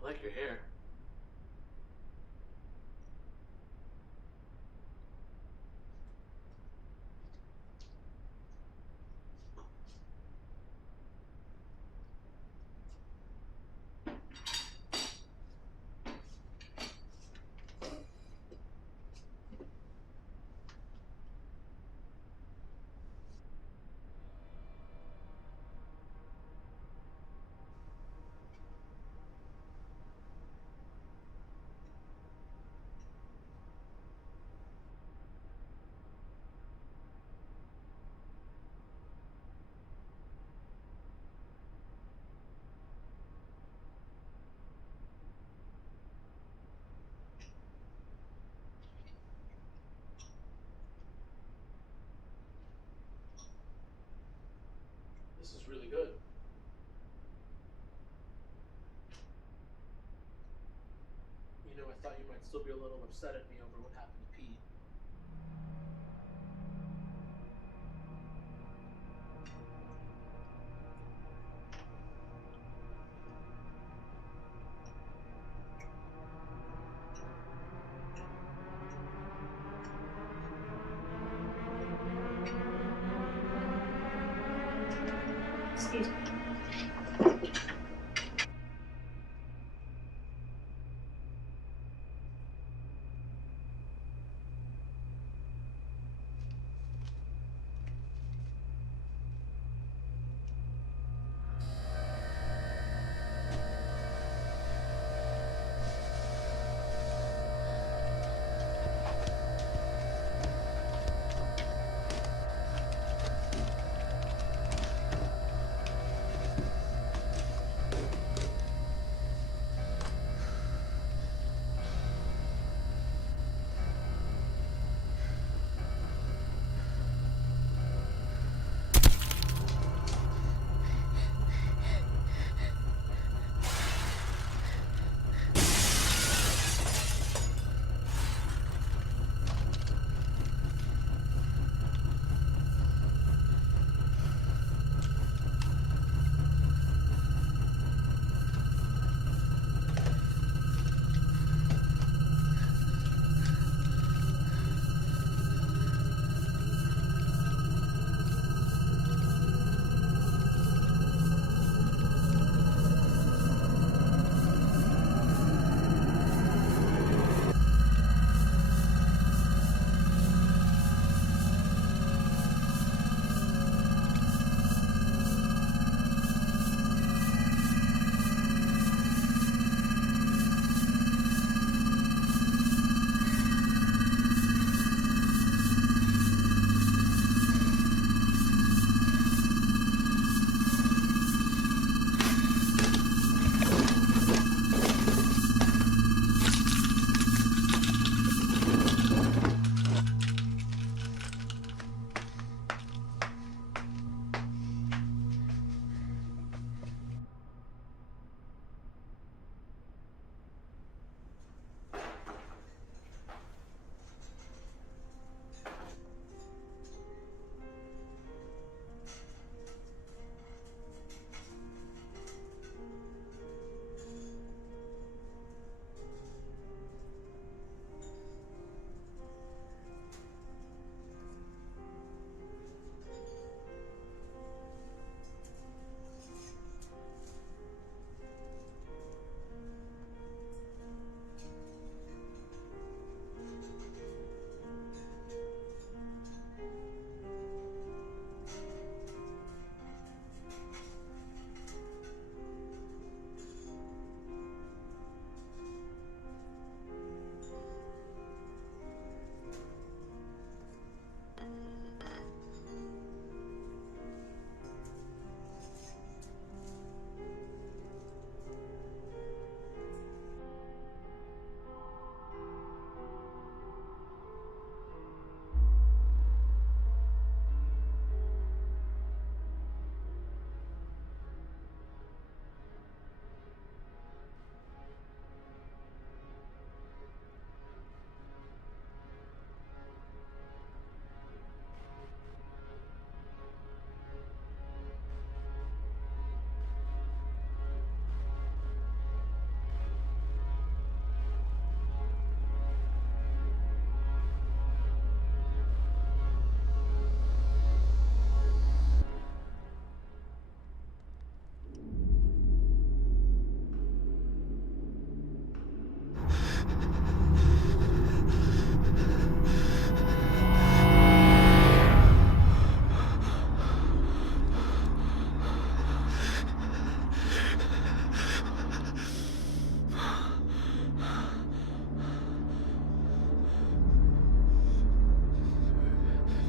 I like your hair. This is really good. You know, I thought you might still be a little upset at me over what happened to Pete. Excuse me.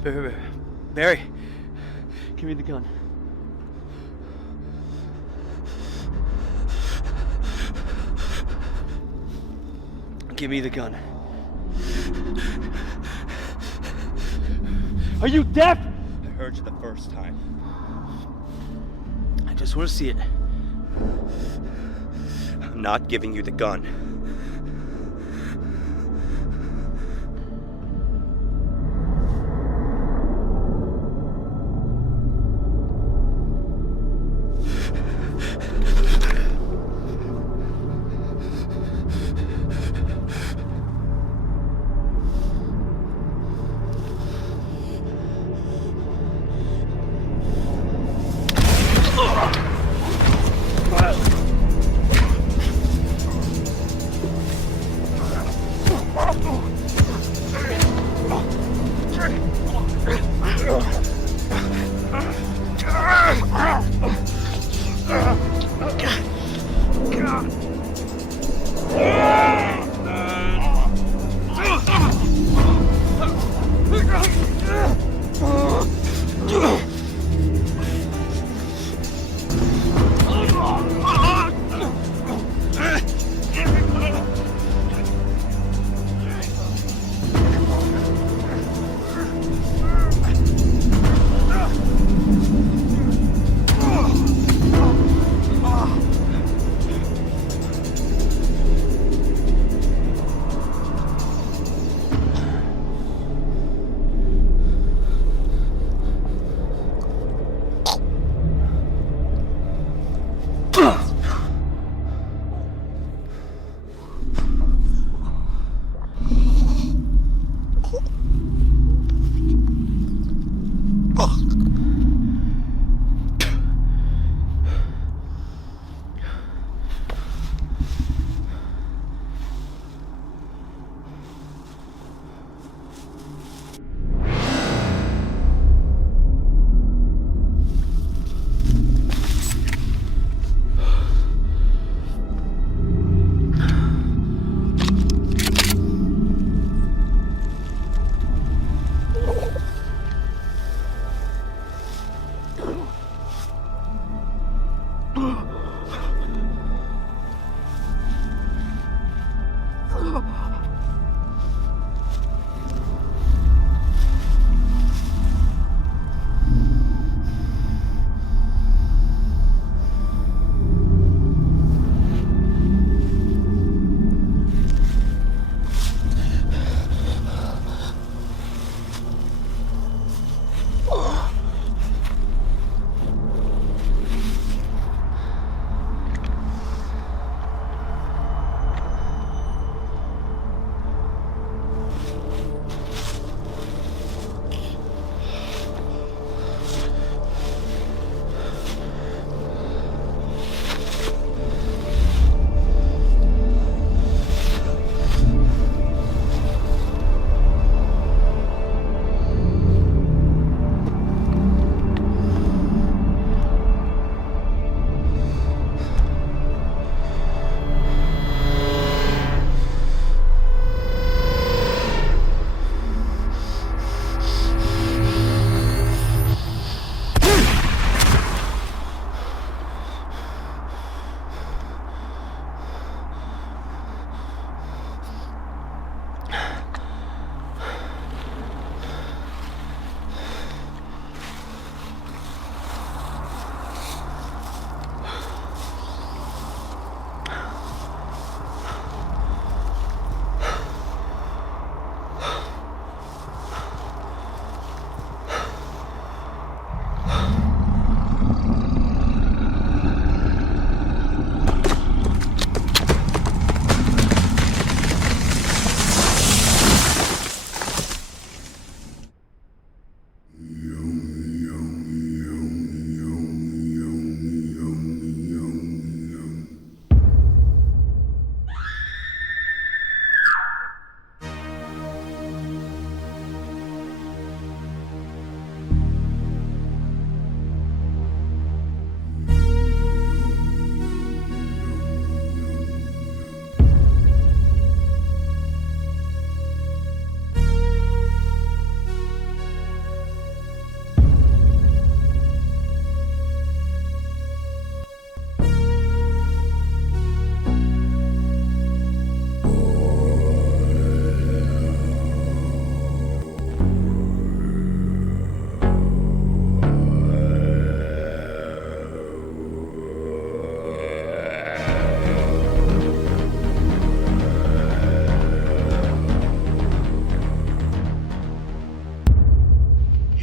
Barry, give me the gun. Give me the gun. Are you deaf? I heard you the first time. I just want to see it. I'm not giving you the gun.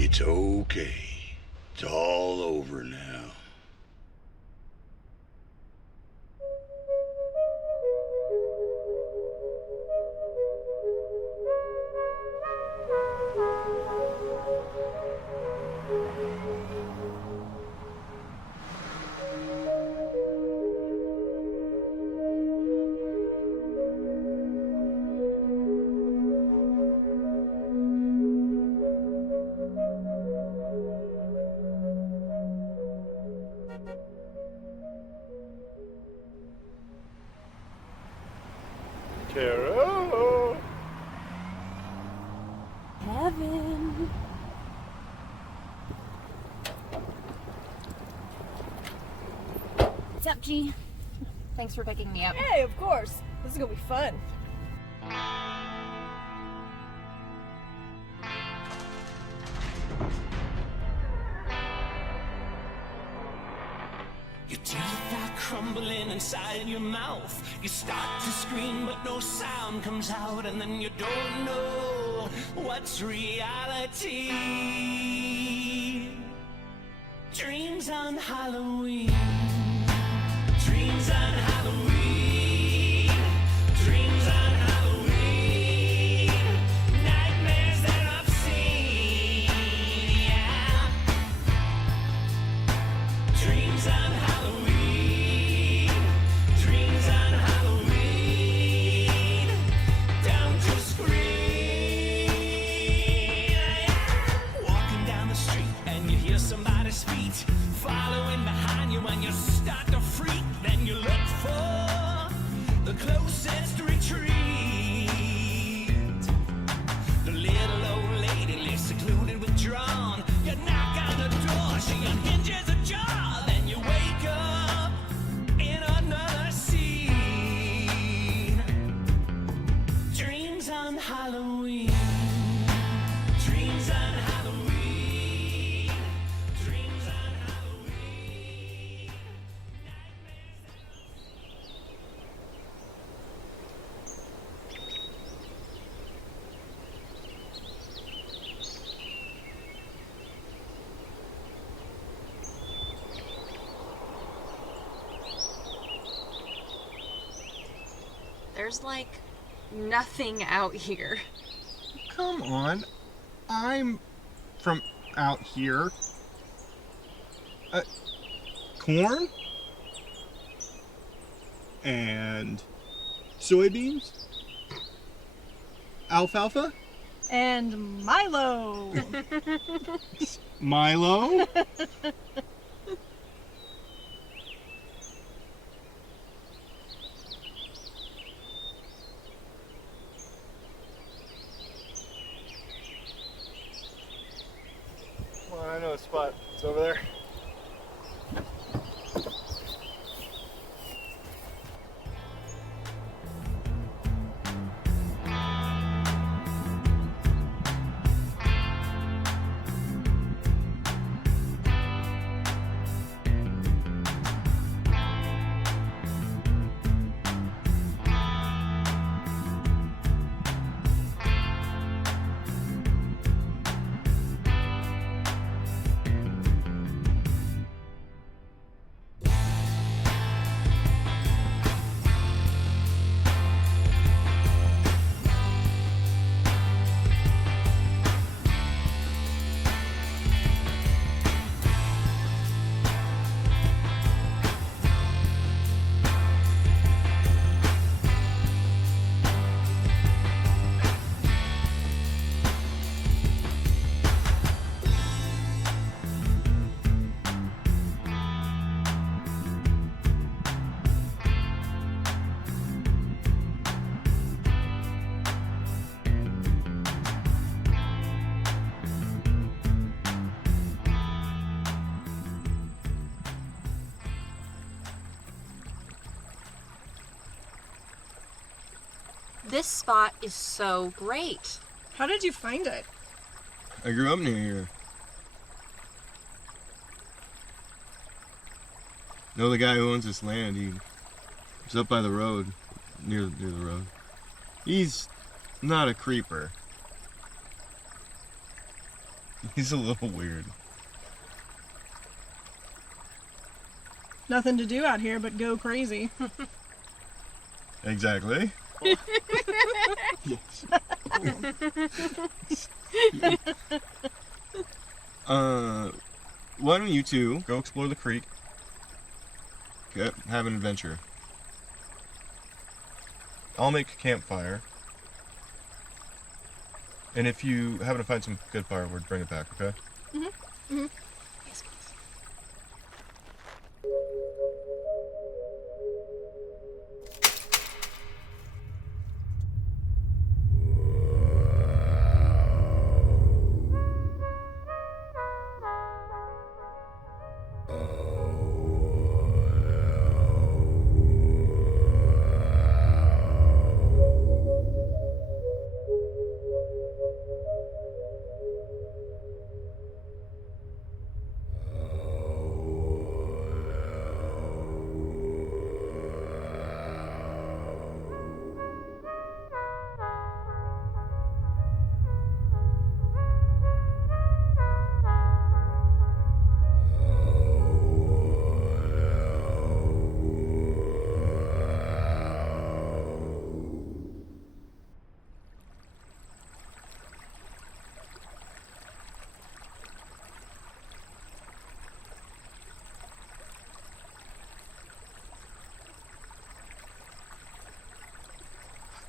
It's okay. It's all over now. Tara! Heaven. What's up, G? Thanks for picking me up. Hey, of course. This is gonna be fun. Your teeth are crumbling inside your mouth. You start to scream, but no sound comes out, and then you don't know what's reality. Dreams on Halloween. Dreams on Halloween. Dreams on Halloween. Nightmares that are obscene. Yeah. Dreams on Halloween. Dreams on Halloween. Down to scream. Walking down the street and you hear somebody's feet following behind you and you start to freak. Then you look for the closest retreat. The little old lady lives secluded, withdrawn. You knock on the door, she unhinges a jaw. Then you wake up in another scene. Dreams on Halloween. Dreams on Halloween. Dreams on Halloween. There's like nothing out here. Come on. I'm from out here. Corn? And soybeans? Alfalfa? And Milo. Milo? Well, I know a spot. It's over there. This spot is so great. How did you find it? I grew up near here. Know the guy who owns this land. He's up by the road, near the road. He's not a creeper. He's a little weird. Nothing to do out here but go crazy. Exactly. Yes. Why don't you two go explore the creek? Have an adventure. I'll make a campfire. And if you happen to find some good firewood, bring it back, okay? Yes, please.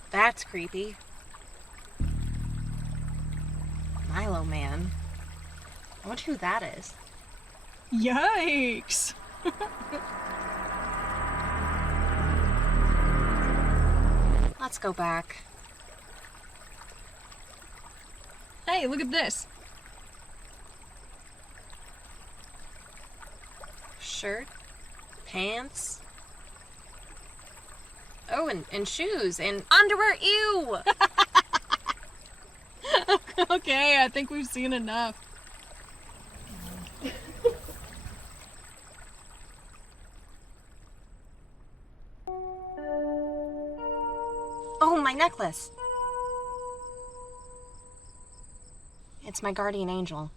That's creepy. Milo Man. I wonder who that is. Yikes! Let's go back. Hey, look at this. Shirt, pants. Oh, and shoes and underwear. Ew! Okay, I think we've seen enough. Oh, my necklace. It's my guardian angel.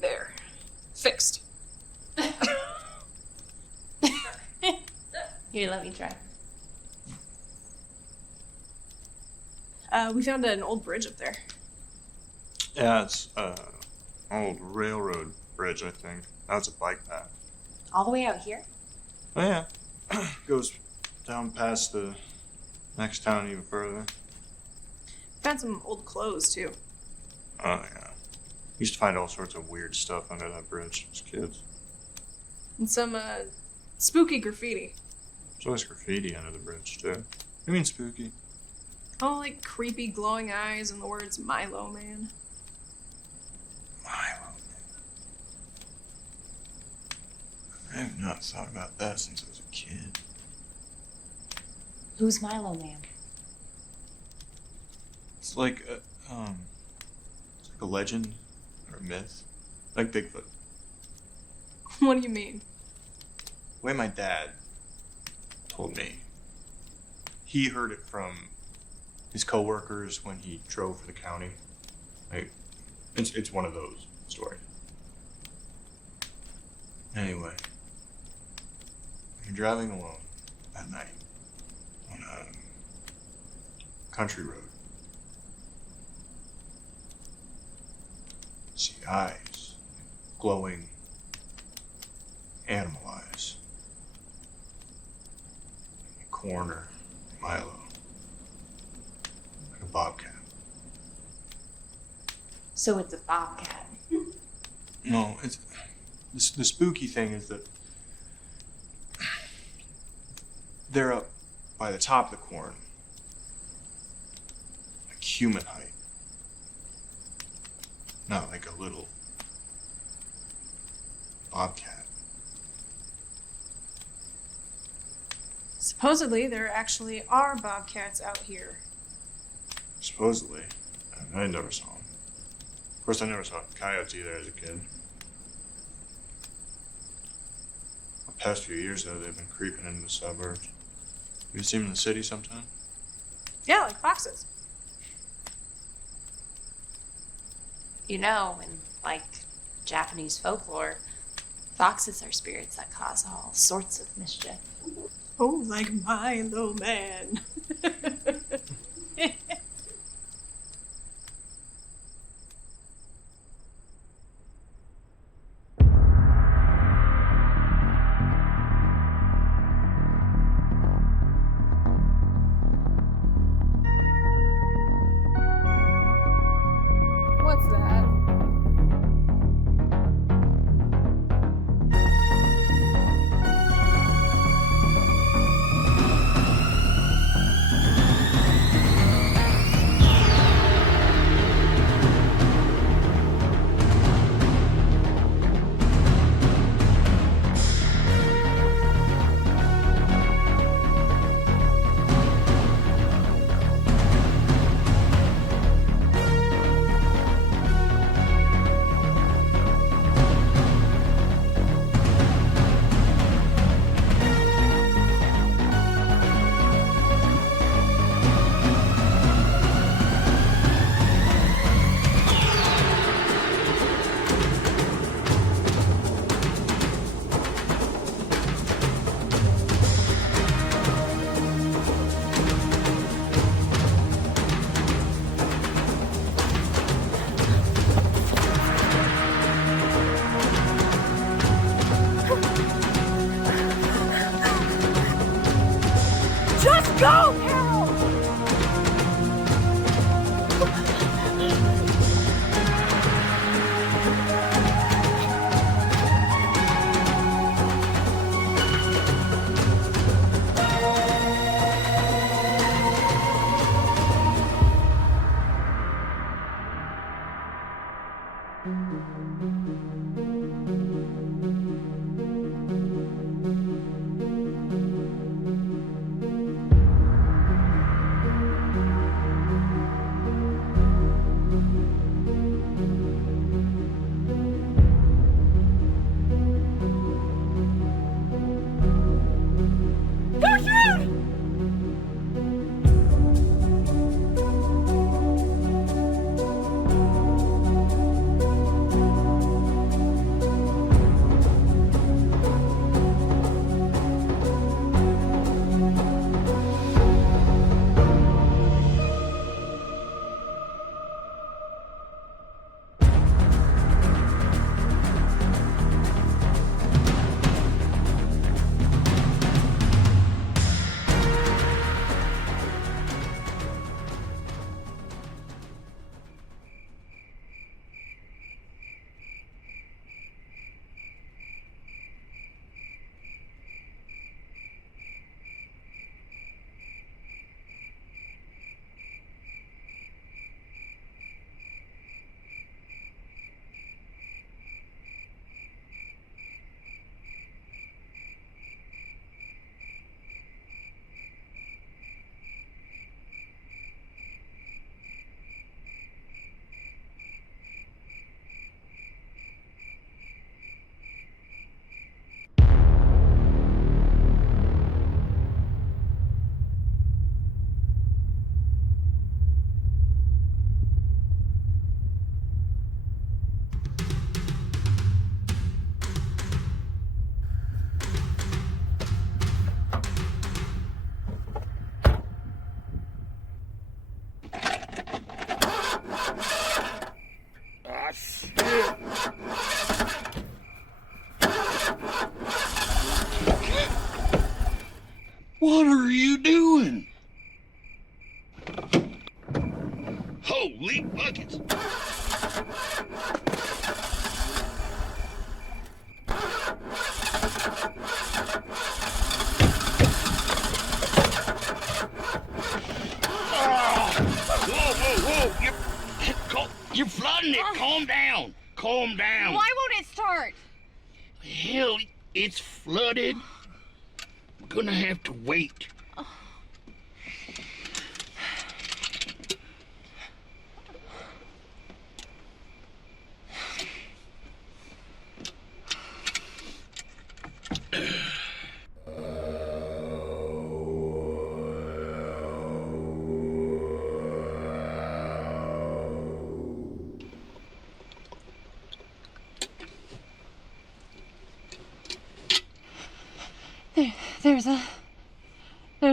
There. Fixed. Here, let me try. We found an old bridge up there. Yeah, it's old railroad bridge, I think. That's a bike path. All the way out here? Oh yeah, goes down past the next town even further. Found some old clothes too. Oh yeah, used to find all sorts of weird stuff under that bridge as kids. And some spooky graffiti. There's always graffiti under the bridge too. I mean spooky. All like creepy glowing eyes and the words Milo Man. Milo. I have not thought about that since I was a kid. Who's Milo Man? It's like it's like a legend or a myth, like Bigfoot. What do you mean? The way my dad told me. He heard it from his coworkers when he drove for the county. Like, it's one of those stories. Anyway, you're driving alone at night on a country road. See eyes, glowing animal eyes. In the corner, Milo, like a bobcat. So it's a bobcat. No, it's the spooky thing is that they're up by the top of the corn, like human height, not like a little bobcat. Supposedly, there actually are bobcats out here. Supposedly. I never saw them. Of course, I never saw coyotes either as a kid. The past few years, though, they've been creeping into the suburbs. Have you seen them in the city sometime? Yeah, like foxes. You know, in like Japanese folklore, foxes are spirits that cause all sorts of mischief. Oh, like Milo Man. What's that? Just go, Carol! What are you doing? Holy buckets! Whoa! You're flooding it. Calm down. Calm down. Why won't it start? Hell, it's flooded. We're gonna have to wait. There's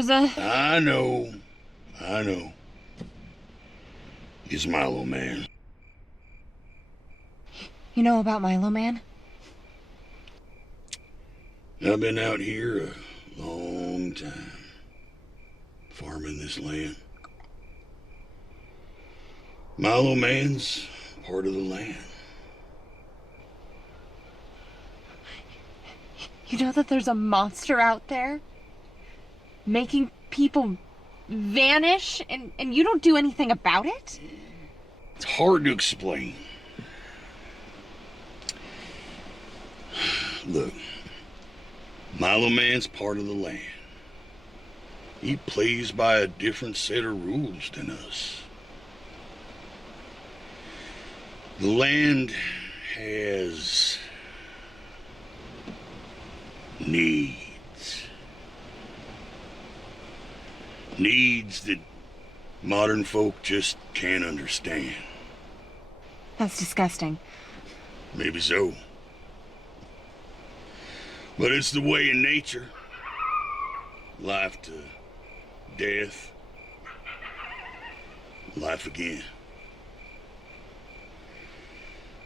a... I know. He's Milo Man. You know about Milo Man? I've been out here a long time, farming this land. Milo Man's part of the land. You know that there's a monster out there making people vanish and you don't do anything about it? It's hard to explain. Look, Milo Man's part of the land. He plays by a different set of rules than us. The land has needs. Needs that modern folk just can't understand. That's disgusting. Maybe so. But it's the way in nature. Life to death. Life again.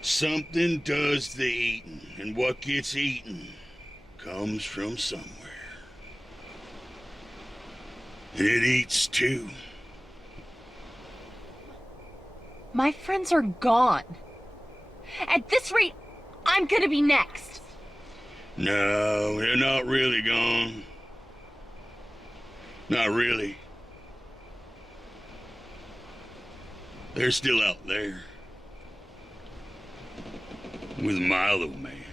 Something does the eating, and what gets eaten comes from somewhere. And it eats too. My friends are gone. At this rate, I'm gonna be next. No, they're not really gone. Not really. They're still out there. With Milo Man.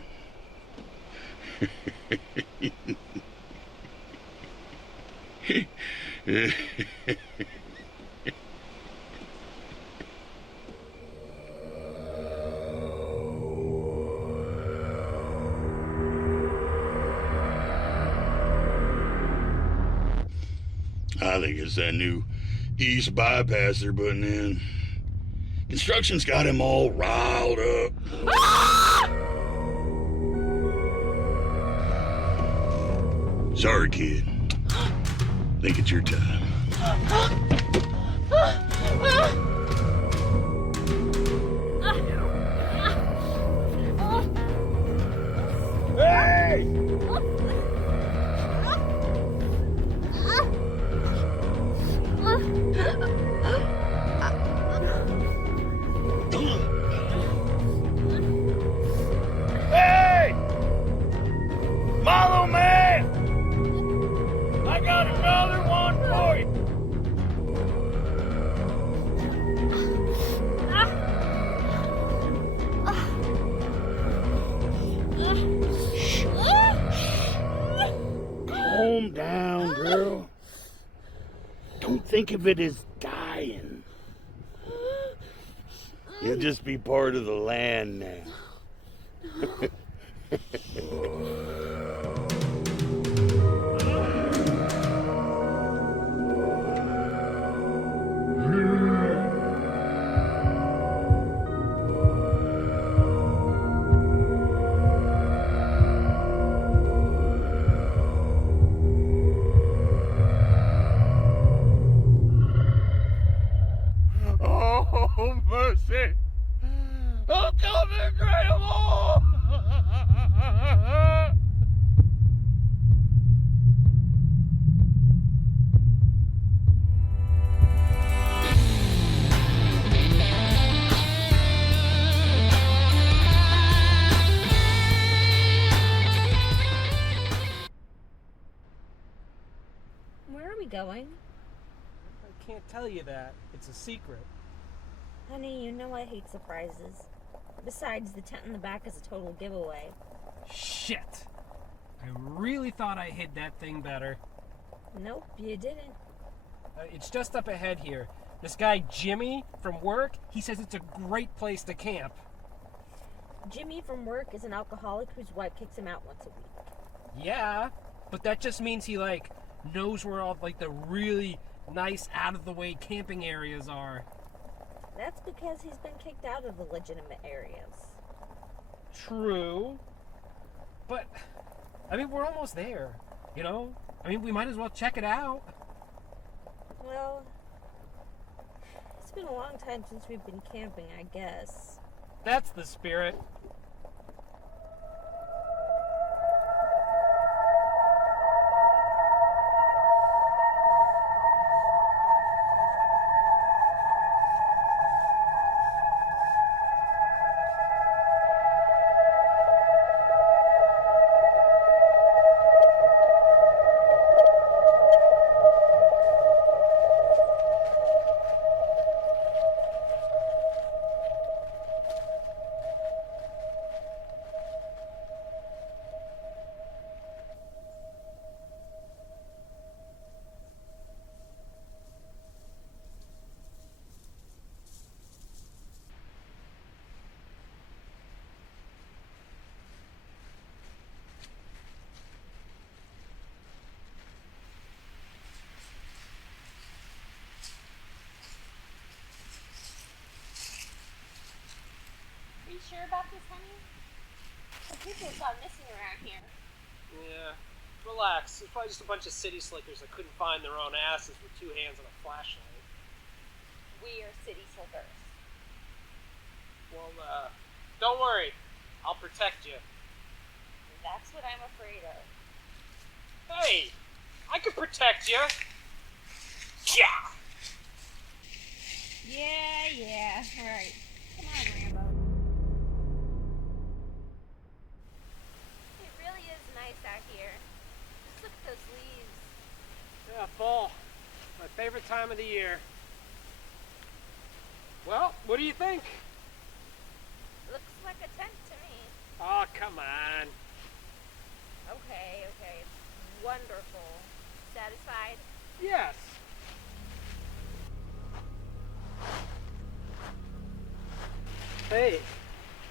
I think it's that new east bypass they're putting in. Construction's got him all riled up. Sorry, kid. Think it's your time. Hey! Hey! Milo Man! I got another one for you! Calm down, girl. Don't think of it as dying. You'll just be part of the land now. Oh, mercy! Oh, come here, Grandma! Where are we going? I can't tell you that. It's a secret. Honey, you know I hate surprises. Besides, the tent in the back is a total giveaway. Shit! I really thought I hid that thing better. Nope, you didn't. It's just up ahead here. This guy Jimmy from work, he says it's a great place to camp. Jimmy from work is an alcoholic whose wife kicks him out once a week. Yeah, but that just means he knows where all the really nice out of the way camping areas are. That's because he's been kicked out of the legitimate areas. True. But we're almost there, you know? We might as well check it out. Well, it's been a long time since we've been camping, I guess. That's the spirit. Are you sure about this, honey? People have gone missing around here. Yeah, relax. It's probably just a bunch of city slickers that couldn't find their own asses with 2 hands and a flashlight. We are city slickers. Well, don't worry. I'll protect you. That's what I'm afraid of. Hey, I can protect you. Yeah. Yeah, right. Come on, Rambo. It really is nice out here. Just look at those leaves. Yeah, fall. My favorite time of the year. Well, what do you think? Looks like a tent to me. Oh, come on. Okay. Wonderful. Satisfied? Yes. Hey,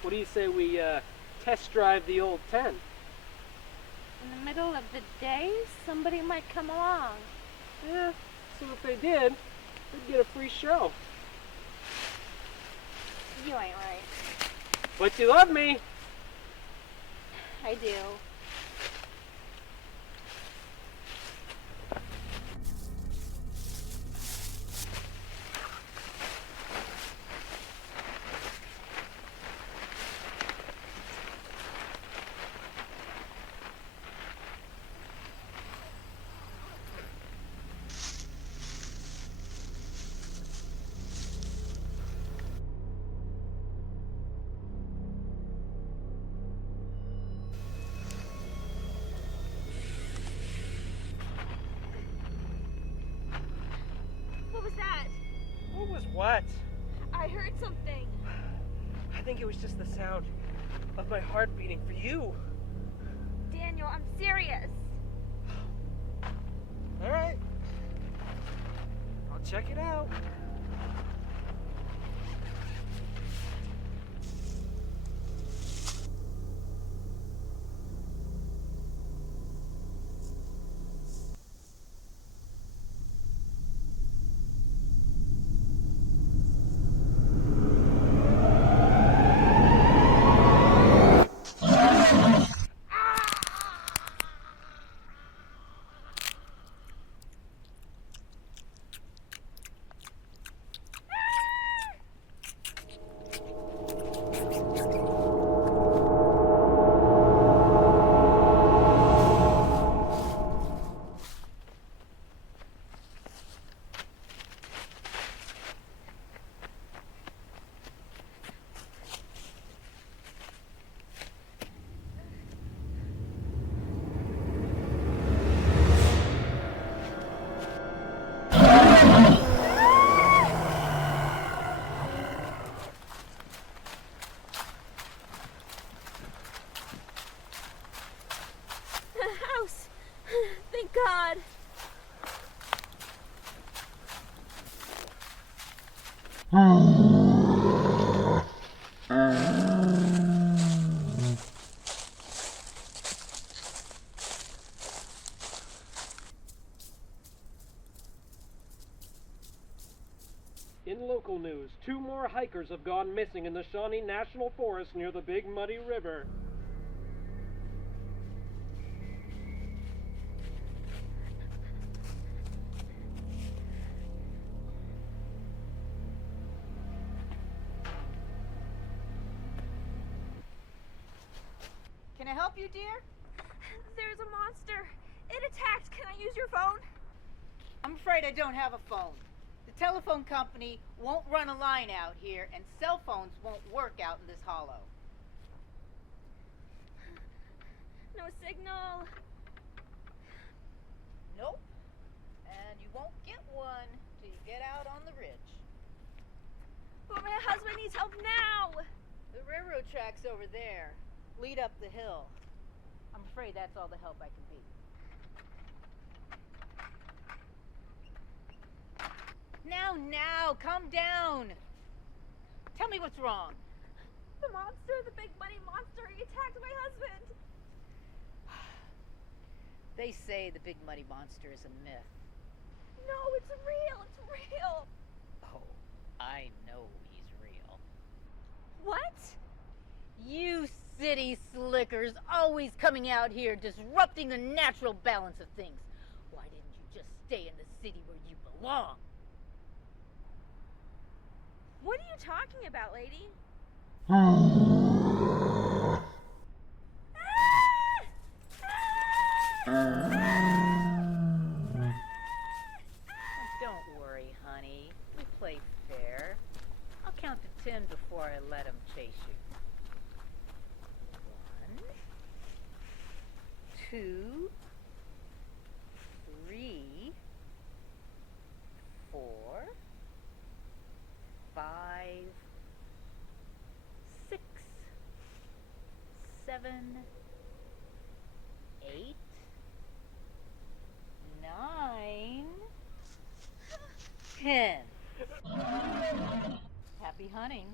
what do you say we test drive the old tent? In the middle of the day, somebody might come along. Yeah, so if they did, we'd get a free show. You ain't right. But you love me. I do. What was that? What was what? I heard something. I think it was just the sound of my heart beating for you. Daniel, I'm serious. All right. I'll check it out. God. In local news, 2 more hikers have gone missing in the Shawnee National Forest near the Big Muddy River. Can I help you, dear? There's a monster. It attacked. Can I use your phone? I'm afraid I don't have a phone. The telephone company won't run a line out here, and cell phones won't work out in this hollow. No signal. Nope. And you won't get one till you get out on the ridge. But my husband needs help now. The railroad tracks over there lead up the hill. I'm afraid that's all the help I can be. Now, calm down. Tell me what's wrong. The monster, the big muddy monster, he attacked my husband. They say the big muddy monster is a myth. No, it's real. It's real. Oh, I know he's real. What? You city slickers always coming out here disrupting the natural balance of things. Why didn't you just stay in the city where you belong? What are you talking about, lady? Don't worry, honey. We play fair. I'll count to 10 before I let him chase you. 1, 2, 3, 4, 5, 6, 7, 8, 9, 10. Happy hunting.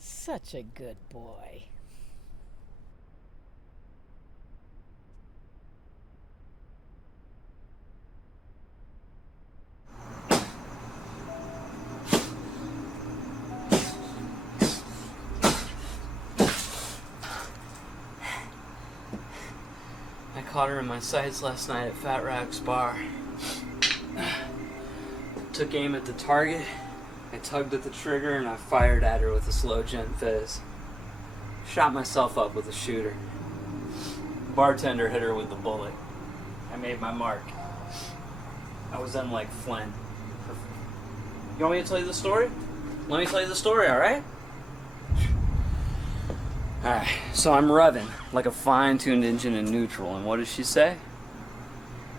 Such a good boy. I caught her in my sights last night at Fat Rack's bar. Took aim at the target, I tugged at the trigger, and I fired at her with a slow gen fizz. Shot myself up with a shooter. The bartender hit her with the bullet. I made my mark. I was in like Flynn. You want me to tell you the story? Let me tell you the story, alright? Alright, so I'm revving like a fine-tuned engine in neutral, and what does she say?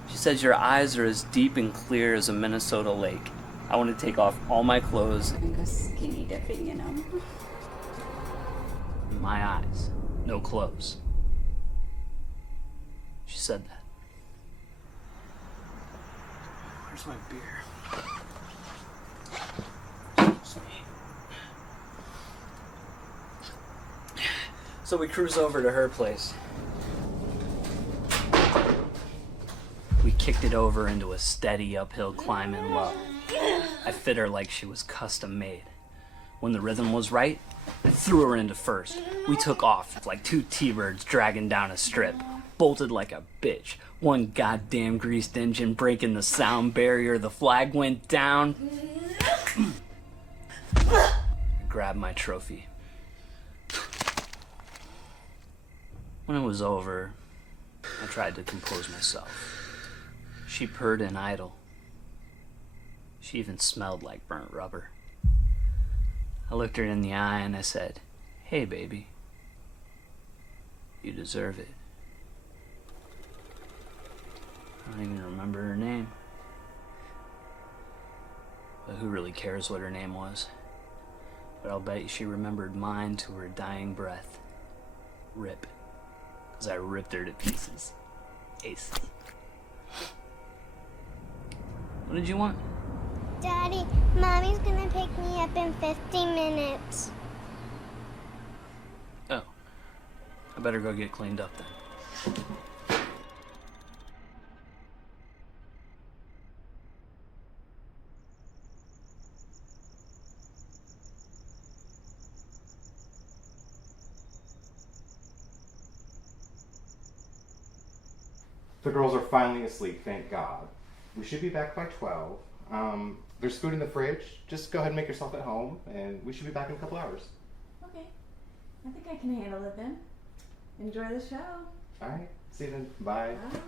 She says your eyes are as deep and clear as a Minnesota lake. I want to take off all my clothes. And go skinny dipping in them. My eyes, no clothes. She said that. Where's my beer? Excuse me. So we cruise over to her place. We kicked it over into a steady uphill climb in love. I fit her like she was custom made. When the rhythm was right, I threw her into first. We took off like two T-birds dragging down a strip. Bolted like a bitch. One goddamn greased engine breaking the sound barrier. The flag went down. I grabbed my trophy. When it was over, I tried to compose myself. She purred and idle. She even smelled like burnt rubber. I looked her in the eye and I said, "Hey, baby, you deserve it." I don't even remember her name. But who really cares what her name was? But I'll bet you she remembered mine to her dying breath. Rip. 'Cause I ripped her to pieces. Ace. What did you want? Daddy, Mommy's gonna pick me up in 50 minutes. Oh. I better go get cleaned up then. The girls are finally asleep, thank God. We should be back by 12. There's food in the fridge. Just go ahead and make yourself at home, and we should be back in a couple hours. Okay. I think I can handle it then. Enjoy the show. All right. See you then. Bye. Bye.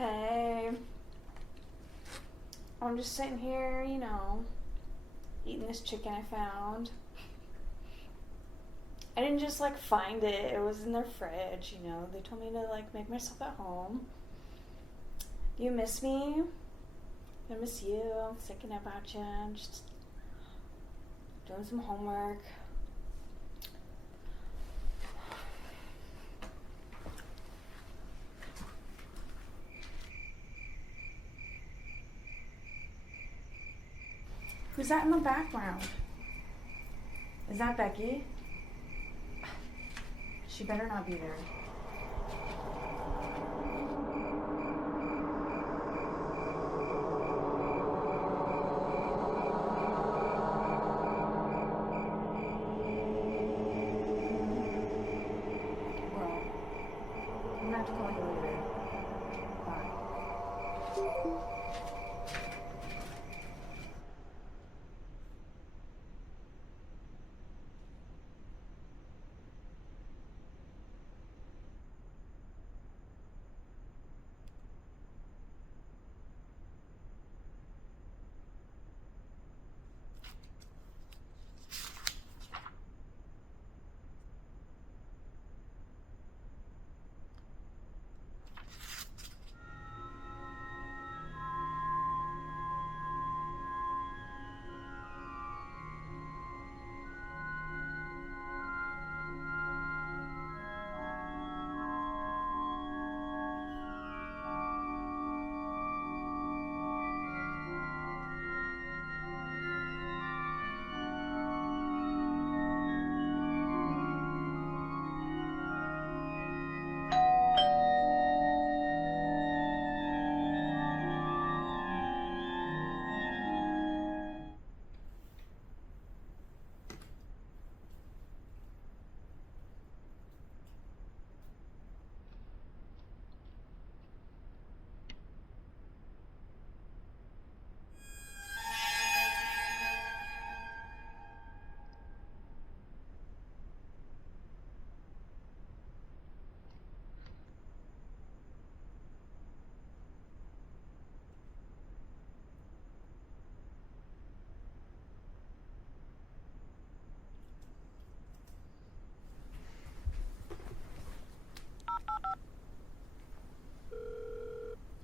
Hey. I'm just sitting here, you know, eating this chicken I found. I didn't just like find it, it was in their fridge, you know. They told me to like make myself at home. You miss me? I miss you. I'm thinking about you. I'm just doing some homework. Who's that in the background? Is that Becky? She better not be there. Well, I'm gonna have to call you later. Bye.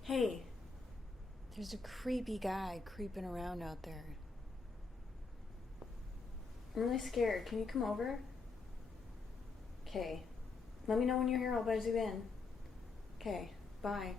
Hey, there's a creepy guy creeping around out there. I'm really scared. Can you come over? Okay. Let me know when you're here. I'll buzz you in. Okay. Bye.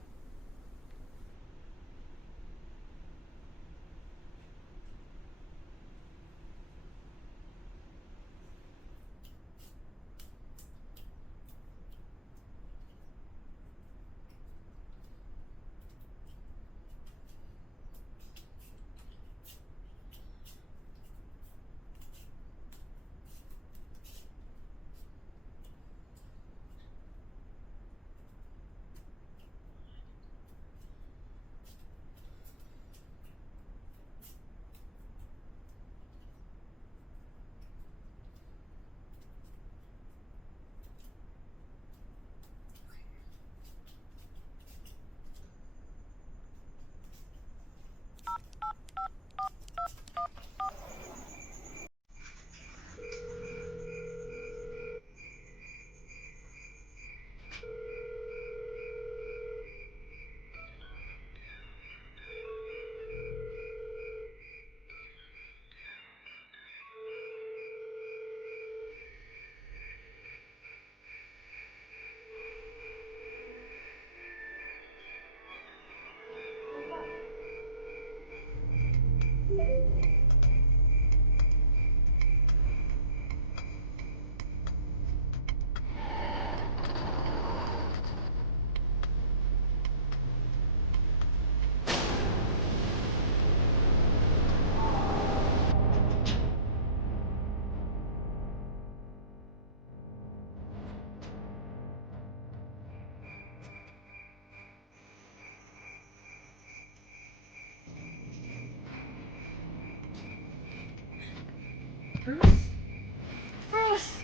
Bruce!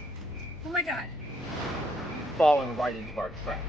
Oh my god. Falling right into our trap.